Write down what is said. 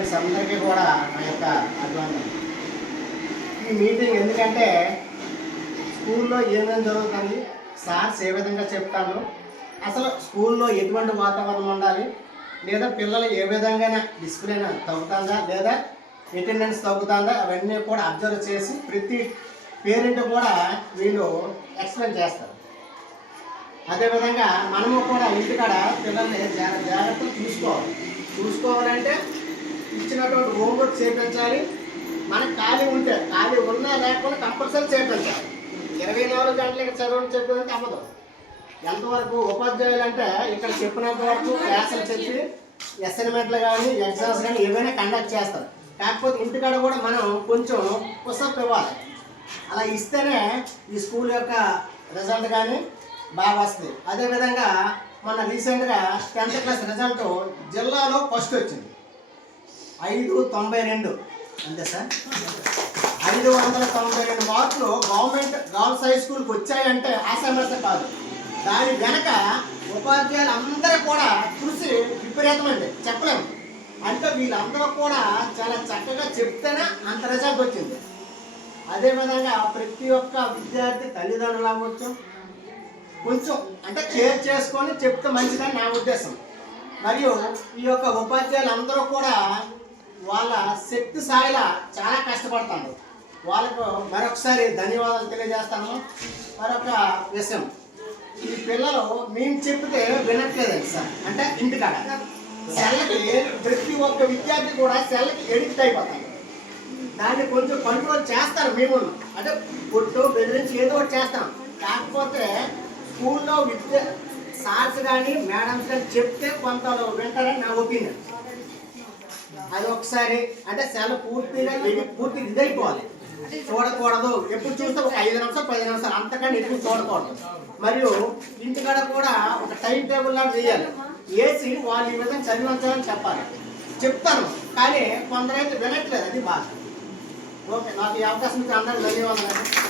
అందరికీ కూడా నా యొక్క అభినందన. ఈ మీటింగ్ ఎందుకంటే స్కూల్లో ఏమేమి జరుగుతుంది, సార్స్ ఏ విధంగా చెప్తాను, అసలు స్కూల్లో ఎటువంటి వాతావరణం ఉండాలి, లేదా పిల్లలు ఏ విధంగా డిసిప్లిన్ తగ్గుతుందా లేదా అటెండెన్స్ తగ్గుతుందా, అవన్నీ కూడా అబ్జర్వ్ చేసి ప్రతి పేరెంట్ కూడా వీళ్ళు ఎక్స్ప్లెయిన్ చేస్తారు. అదేవిధంగా మనము కూడా ఇంటికాడ పిల్లల్ని జాగ్రత్తగా చూసుకోవాలంటే ఇచ్చినటువంటి హోంవర్క్ చేయించాలి. మనకు ఖాళీ ఉంటే ఖాళీ ఉన్నా లేకపోతే కంపల్సరీ చేయించాలి. 24 గంటలకి చదవడం చెప్పేదంటే అవ్వదు. ఎంతవరకు ఉపాధ్యాయులు అంటే ఇక్కడ చెప్పినంత వరకు క్లాసులు చెప్పి అసైన్మెంట్లు కానీ ఎగ్జామ్స్ కానీ ఏవైనా కండక్ట్ చేస్తారు. కాకపోతే ఇంటికాడ కూడా మనం కొంచెం పుస్తకం ఇవ్వాలి. అలా ఇస్తేనే ఈ స్కూల్ యొక్క రిజల్ట్ కానీ బాగా వస్తుంది. అదేవిధంగా మొన్న రీసెంట్గా 10th క్లాస్ రిజల్ట్ జిల్లాలో ఫస్ట్ వచ్చింది. 592 అంతే సార్. 592 మార్కులు గవర్నమెంట్ గర్ల్స్ హై స్కూల్కి వచ్చాయంటే ఆశామత కాదు. దాని వెనక ఉపాధ్యాయులు అందరూ కూడా కృషి విపరీతమండి, చెప్పలేము. అంటే వీళ్ళందరూ కూడా చాలా చక్కగా చెప్తేనే అంత రిజల్ట్ వచ్చింది. అదేవిధంగా ప్రతి ఒక్క విద్యార్థి తల్లిదండ్రులు అవ్వచ్చు కొంచెం అంటే కేర్ చేసుకొని చెప్తే మంచిదని నా ఉద్దేశం. మరియు ఈ యొక్క ఉపాధ్యాయులు అందరూ కూడా వాళ్ళ శక్తి స్థాయిలో చాలా కష్టపడతారు. వాళ్ళకు మరొకసారి ధన్యవాదాలు తెలియజేస్తాను. మరొక విషయం, ఈ పిల్లలు మేము చెప్తే వినట్లేదండి సార్. అంటే ఇంటికాడ సెల్కి ప్రతి ఒక్క విద్యార్థి కూడా సెల్కి ఎడిక్ట్ అయిపోతారు. దాన్ని కొంచెం కంట్రోల్ చేస్తారు. మేము అంటే కొట్టు బెదిరించి ఏదో ఒకటి చేస్తాం. కాకపోతే స్కూల్లో సార్స్ కానీ మేడమ్స్ కానీ చెప్తే కొంత వింటారని నా ఒపీనియన్. అది ఒకసారి అంటే సెల్ పూర్తిగా ఇదైపోవాలి, చూడకూడదు. ఎప్పుడు చూస్తే ఒక 5 నిమిషాలు 10 నిమిషాలు, అంతకన్నా ఎక్కువ చూడకూడదు. మరియు ఇంటికాడ కూడా ఒక టైం టేబుల్ లాగా వేయాలి. వేసి వాళ్ళు ఈ విధంగా చదివించాలని చెప్పాలి. చెప్తాను కానీ కొందరైతే వినట్లేదు, అది బాధ. ఓకే, నాకు ఈ అవకాశం ఇచ్చిన అందరికీ ధన్యవాదాలు.